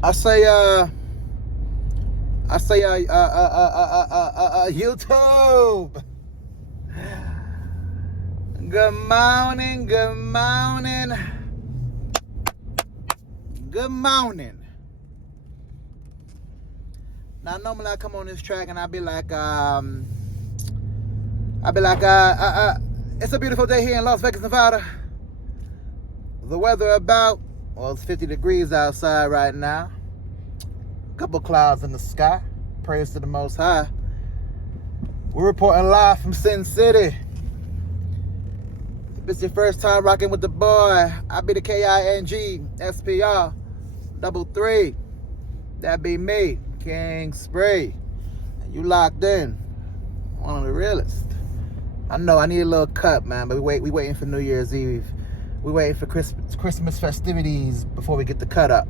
I say, YouTube. Good morning, good morning, good morning. Now, normally I come on this track and I'll be like, it's a beautiful day here in Las Vegas, Nevada. The weather it's 50 degrees outside right now. A couple clouds in the sky. Praise to the Most High. We're reporting live from Sin City. If it's your first time rocking with the boy, I be the KING SPR 33. That be me, King Spree. And you locked in. One of the realest. I know I need a little cut, man, but we waiting for New Year's Eve. We waiting for Christmas festivities before we get the cut up.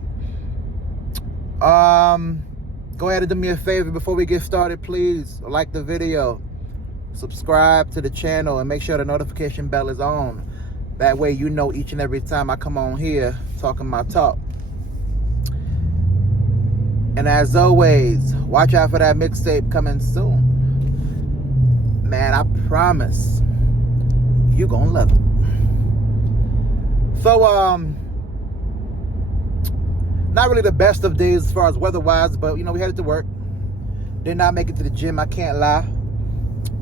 Go ahead and do me a favor before we get started, please. Like the video, subscribe to the channel, and make sure the notification bell is on. That way you know each and every time I come on here talking my talk. And as always, watch out for that mixtape coming soon. Man, I promise you gonna love it. So, not really the best of days as far as weather-wise, but, we headed to work. Did not make it to the gym, I can't lie.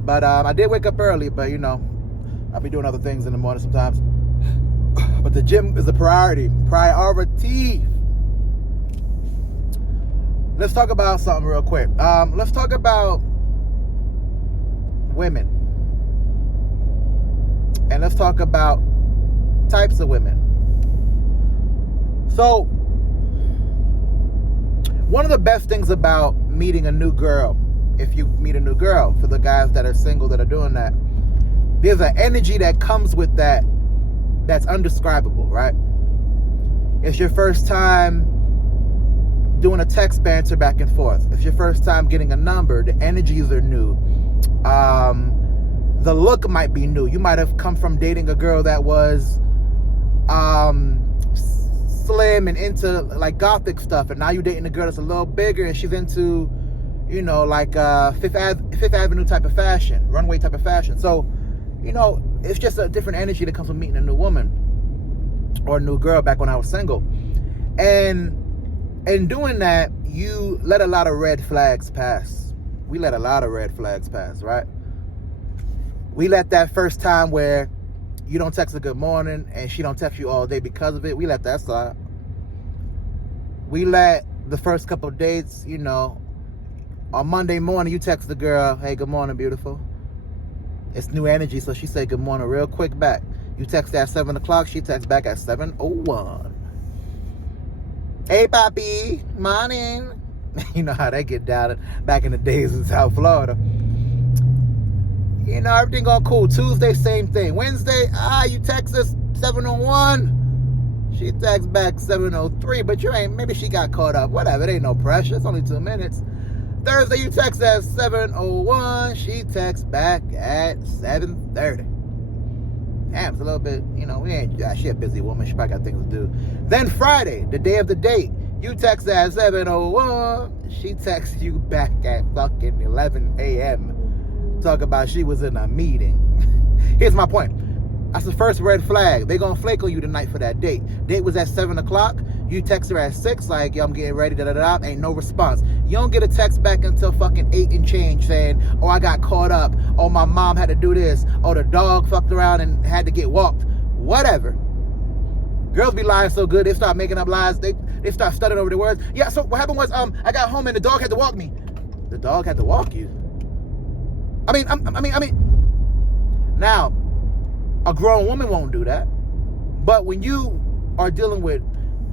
But I did wake up early, but, I'll be doing other things in the morning sometimes. But the gym is a priority. Priority. Let's talk about something real quick. Let's talk about women. And let's talk about types of women. So, one of the best things about meeting a new girl, if you meet a new girl, for the guys that are single that are doing that, there's an energy that comes with that that's undescribable, right? It's your first time doing a text banter back and forth. It's your first time getting a number. The energies are new. The look might be new. You might have come from dating a girl that was slim and into like gothic stuff, and now you're dating a girl that's a little bigger and she's into, Fifth Avenue type of fashion, runway type of fashion. So, it's just a different energy that comes with meeting a new woman or a new girl back when I was single. And in doing that, you let a lot of red flags pass. We let a lot of red flags pass, right? We let that first time where you don't text a good morning and she don't text you all day because of it, we let that slide. We let the first couple of dates, on Monday morning you text the girl, hey, good morning, beautiful. It's new energy, so she said good morning real quick back. You text at 7 o'clock, she texts back at 7:01. Hey, papi, morning. You know how they get down back in the days in South Florida. Everything going cool. Tuesday, same thing. Wednesday, you text us 7:01. She texts back 7:03, but maybe she got caught up. Whatever, it ain't no pressure. It's only 2 minutes. Thursday, you text at 7:01. She texts back at 7:30. Damn, it's a little bit, she a busy woman. She probably got things to do. Then Friday, the day of the date, you text at 7:01. She texts you back at fucking 11 a.m. Talk about she was in a meeting. Here's my point. That's the first red flag. They gonna flake on you tonight for that date. Date was at 7 o'clock. You text her at 6, like, yo, I'm getting ready, da-da-da. Ain't no response. You don't get a text back until fucking 8 and change saying, oh, I got caught up. Oh, my mom had to do this. Oh, the dog fucked around and had to get walked. Whatever. Girls be lying so good, they start making up lies. They start stuttering over the words. Yeah, so what happened was, I got home and the dog had to walk me. The dog had to walk you? I mean, now, a grown woman won't do that. But when you are dealing with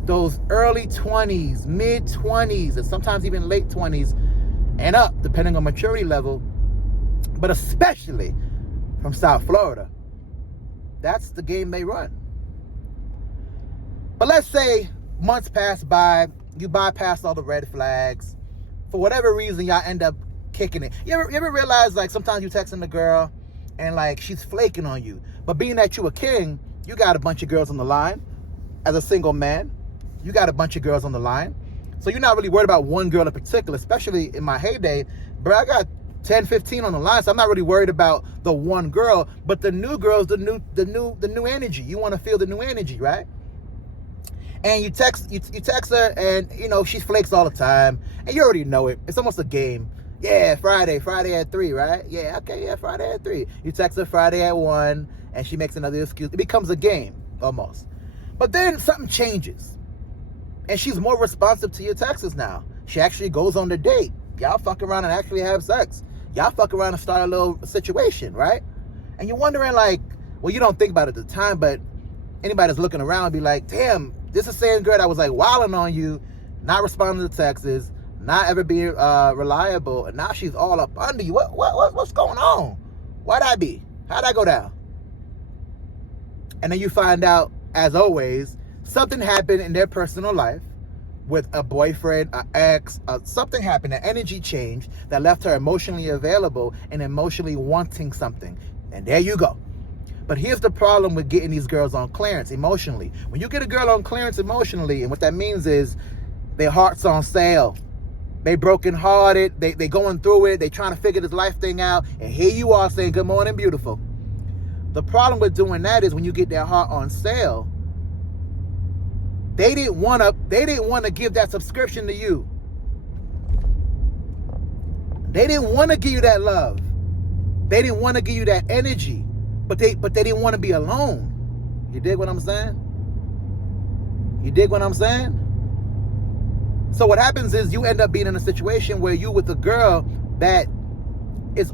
those early 20s, mid 20s, and sometimes even late 20s and up, depending on maturity level, but especially from South Florida, that's the game they run. But let's say months pass by, you bypass all the red flags. For whatever reason, y'all end up kicking it. You ever realize, like, sometimes you texting the girl and, like, she's flaking on you. But being that you a king, you got a bunch of girls on the line. As a single man, you got a bunch of girls on the line. So you're not really worried about one girl in particular, especially in my heyday. Bro, I got 10, 15 on the line, so I'm not really worried about the one girl, but the new girls, the new energy. You want to feel the new energy, right? And you text her, and you know she flakes all the time, and you already know it. It's almost a game. Yeah, Friday at 3, right? Yeah, okay, yeah, Friday at 3. You text her Friday at 1, and she makes another excuse. It becomes a game almost. But then something changes, and she's more responsive to your texts now. She actually goes on the date. Y'all fuck around and actually have sex. Y'all fuck around and start a little situation, right? And you're wondering, like, well, you don't think about it at the time, but anybody that's looking around would be like, damn, this is the same girl that was like wilding on you, not responding to texts, not ever being reliable, and now she's all up under you. What's going on? Why'd I be? How'd I go down? And then you find out, as always, something happened in their personal life with a boyfriend, an ex, something happened, an energy change that left her emotionally available and emotionally wanting something. And there you go. But here's the problem with getting these girls on clearance emotionally. When you get a girl on clearance emotionally, and what that means is their heart's on sale. They brokenhearted, they going through it, they trying to figure this life thing out, and here you are saying, good morning, beautiful. The problem with doing that is when you get their heart on sale, they didn't want to give that subscription to you. They didn't want to give you that love. They didn't want to give you that energy. But they didn't want to be alone. You dig what I'm saying? You dig what I'm saying? So what happens is you end up being in a situation where you with a girl that it's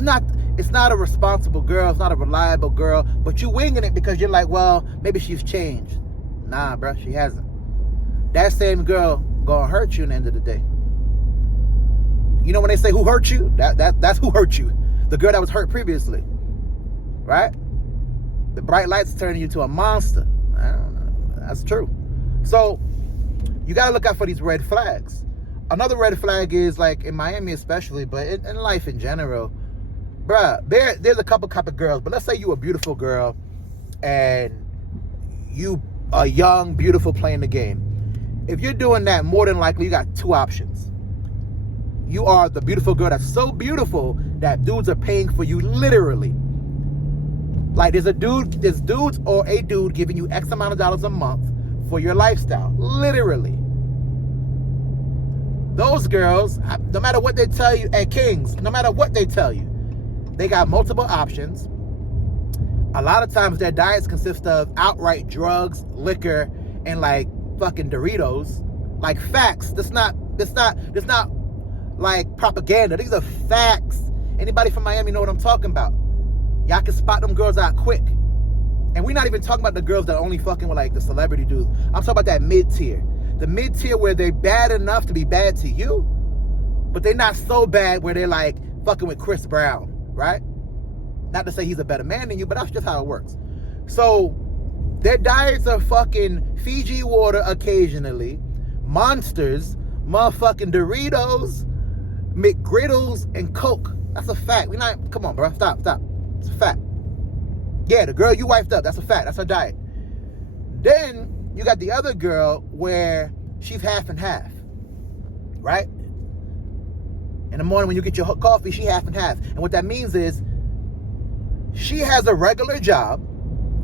not a responsible girl, it's not a reliable girl, but you winging it because you're like, well, maybe she's changed. Nah, bro, she hasn't. That same girl gonna hurt you in the end of the day. You know when they say who hurt you? That's who hurt you. The girl that was hurt previously. Right? The bright lights turning you to a monster. I don't know. That's true. So you got to look out for these red flags. Another red flag is, like in Miami especially, but in life in general, bruh, there's a couple of girls, but let's say you a beautiful girl and you are young, beautiful, playing the game. If you're doing that, more than likely you got two options. You are the beautiful girl that's so beautiful that dudes are paying for you literally. Like there's dudes or a dude giving you X amount of dollars a month for your lifestyle. Literally. Those girls, no matter what they tell you, and kings, no matter what they tell you, they got multiple options. A lot of times their diets consist of outright drugs, liquor, and like fucking Doritos. Like facts. That's not like propaganda. These are facts. Anybody from Miami know what I'm talking about. Y'all can spot them girls out quick. And we're not even talking about the girls that are only fucking with like the celebrity dudes. I'm talking about that mid-tier. The mid-tier where they're bad enough to be bad to you, but they're not so bad where they're like fucking with Chris Brown, right? Not to say he's a better man than you, but that's just how it works. So their diets are fucking Fiji water occasionally, Monsters, motherfucking Doritos, McGriddles, and Coke. That's a fact. Come on, bro. Stop. It's a fact. Yeah, the girl you wifed up, that's a fact. That's her diet. Then you got the other girl where she's half and half, right? In the morning when you get your coffee, she half and half. And what that means is she has a regular job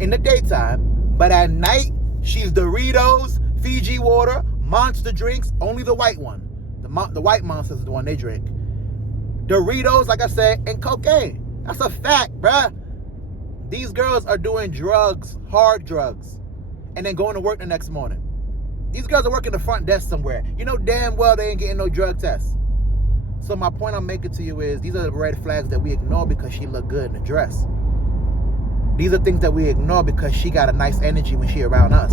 in the daytime, but at night, she's Doritos, Fiji water, Monster drinks, only the white one. The white Monster is the one they drink. Doritos, like I said, and cocaine. That's a fact, bruh. These girls are doing drugs, hard drugs, and then going to work the next morning. These girls are working the front desk somewhere. You know damn well they ain't getting no drug tests. So my point I'm making to you is these are the red flags that we ignore because she look good in the dress. These are things that we ignore because she got a nice energy when she around us.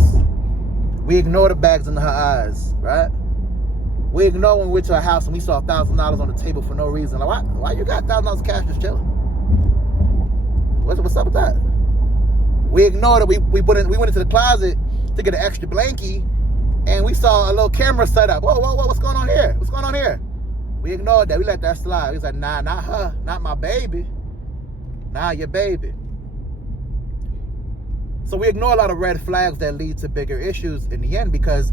We ignore the bags in her eyes, right? We ignore when we went to her house and we saw $1,000 on the table for no reason. Like, why you got $1,000 cash just chilling? What's up with that? We ignored it. We went into the closet to get an extra blankie, and we saw a little camera set up. Whoa, what's going on here? What's going on here? We ignored that. We let that slide. We was like, nah, not her. Not my baby. Nah, your baby. So we ignore a lot of red flags that lead to bigger issues in the end because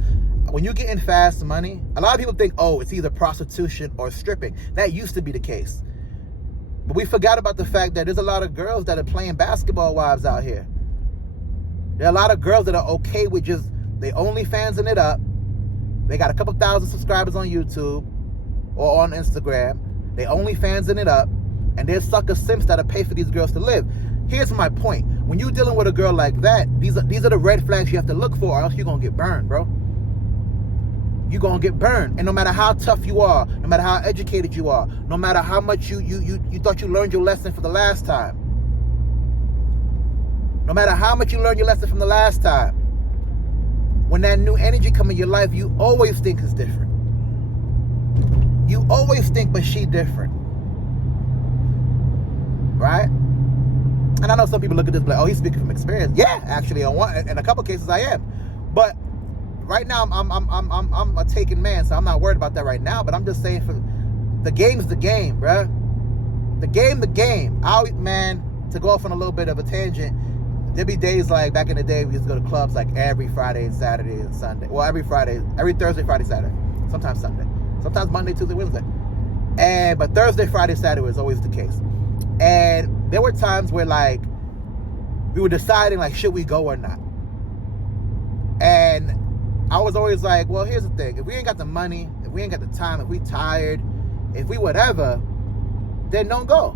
when you get in fast money, a lot of people think, oh, it's either prostitution or stripping. That used to be the case. But we forgot about the fact that there's a lot of girls that are playing basketball wives out here. There are a lot of girls that are okay with just, they OnlyFansing it up. They got a couple thousand subscribers on YouTube or on Instagram. They OnlyFansing it up. And there's sucker simps that'll pay for these girls to live. Here's my point. When you're dealing with a girl like that, these are the red flags you have to look for, or else you're going to get burned, bro. You're going to get burned. And no matter how tough you are, no matter how educated you are, no matter how much you thought you learned your lesson for the last time, no matter how much you learned your lesson from the last time, when that new energy comes in your life, you always think it's different. You always think, but she different. Right? And I know some people look at this like, oh, he's speaking from experience. Yeah, actually, in a couple cases I am. But right now I'm a taken man, so I'm not worried about that right now. But I'm just saying, for the game's the game, bruh. The game. Man, to go off on a little bit of a tangent, there'd be days like back in the day we used to go to clubs like every Friday and Saturday and Sunday. Well, every Thursday, Friday, Saturday. Sometimes Sunday. Sometimes Monday, Tuesday, Wednesday. But Thursday, Friday, Saturday was always the case. And there were times where like we were deciding like, should we go or not? And I was always like, well, here's the thing. If we ain't got the money, if we ain't got the time, if we tired, if we whatever, then don't go.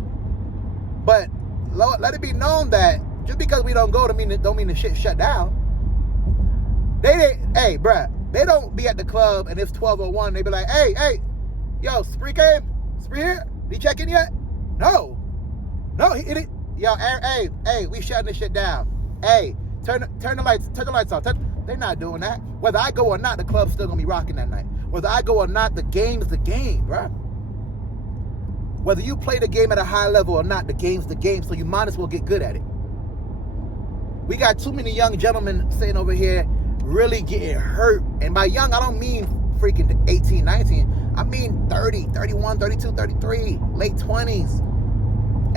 But let it be known that just because we don't go don't mean the shit shut down. Hey, bruh, they don't be at the club and it's 12:01. They be like, hey, yo, Spree came? Spree here? Did he check in yet? No, yo, hey, we shutting this shit down. Hey, turn the lights off. They're not doing that. Whether I go or not, the club's still gonna be rocking that night. Whether I go or not, the game is the game, bruh. Whether you play the game at a high level or not, the game's the game, so you might as well get good at it. We got too many young gentlemen sitting over here really getting hurt. And by young, I don't mean freaking 18, 19. I mean 30, 31, 32, 33, late 20s.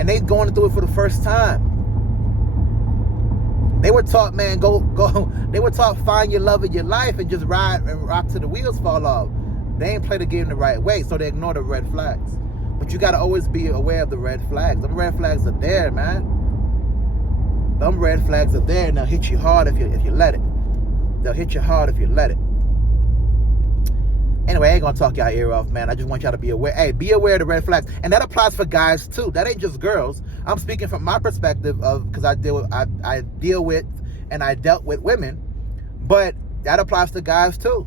And they going through it for the first time. They were taught, man, go. They were taught find your love of your life and just ride and rock till the wheels fall off. They ain't play the game the right way, so they ignore the red flags. But you got to always be aware of the red flags. Them red flags are there, man. Them red flags are there, and they'll hit you hard if you let it. They'll hit you hard if you let it. Anyway, I ain't gonna talk y'all ear off, man. I just want y'all to be aware. Hey, be aware of the red flags. And that applies for guys too. That ain't just girls. I'm speaking from my perspective of, because I deal with and I dealt with women, but that applies to guys too.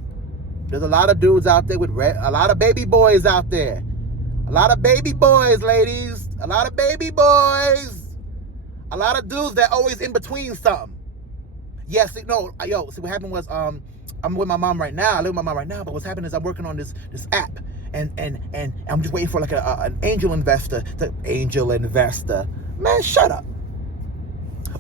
There's a lot of dudes out there with a lot of baby boys out there. A lot of baby boys, ladies. A lot of baby boys. A lot of dudes that always in between something. Yes, no, yo, see what happened was, I'm with my mom right now. I live with my mom right now, but what's happening is I'm working on this app, and I'm just waiting for like an angel investor. Man, shut up.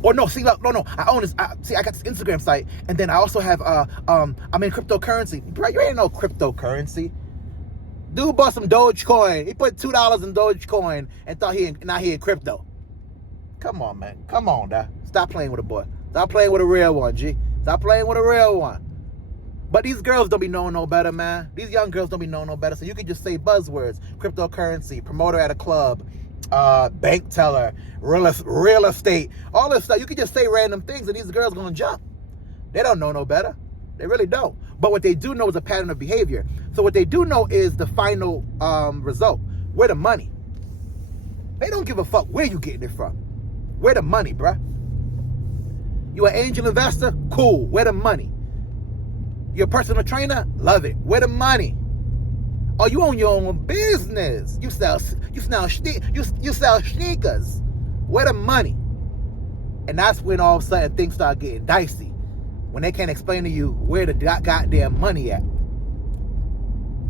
Or no, see, no, I own this. I got this Instagram site, and then I also have I'm in cryptocurrency. Bro, you ain't no cryptocurrency. Dude bought some Dogecoin. He put $2 in Dogecoin and thought now he in crypto. Come on, man. Come on, dad. Stop playing with a boy. Stop playing with a real one, G. Stop playing with a real one. But these girls don't be knowing no better, man. These young girls don't be knowing no better. So you can just say buzzwords: cryptocurrency, promoter at a club, bank teller, real estate, all this stuff. You can just say random things and these girls gonna jump. They don't know no better. They really don't. But what they do know is a pattern of behavior. So what they do know is the final result. Where the money? They don't give a fuck where you getting it from. Where the money, bruh? You an angel investor? Cool. Where the money? You a personal trainer? Love it. Where the money? Oh, you own your own business. You sell sneakers. Where the money? And that's when all of a sudden things start getting dicey. When they can't explain to you where the goddamn money at.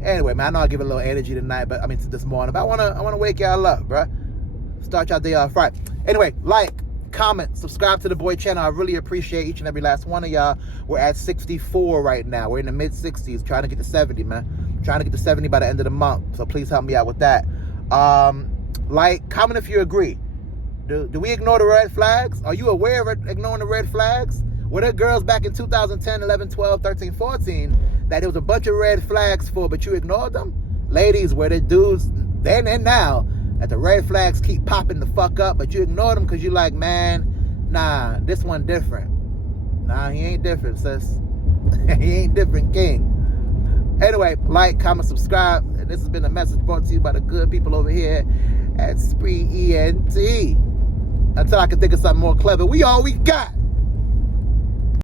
Anyway, man, I know I give a little energy tonight, but this morning, but I wanna wake y'all up, bruh. Start y'all day off right. Anyway, like, comment, subscribe to the boy channel. I really appreciate each and every last one of y'all. We're at 64 right now. We're in the mid 60s, trying to get to 70, man. Trying to get to 70 by the end of the month. So please help me out with that. Like, comment if you agree. Do we ignore the red flags? Are you aware of ignoring the red flags? Were there girls back in 2010, 11, 12, 13, 14 that there was a bunch of red flags for, but you ignored them? Ladies, where the dudes then and now that the red flags keep popping the fuck up, but you ignore them because you're like, man, nah, this one different. Nah, he ain't different, sis. He ain't different, king. Anyway, like, comment, subscribe. And this has been a message brought to you by the good people over here at Spree ENT. Until I can think of something more clever, we all we got.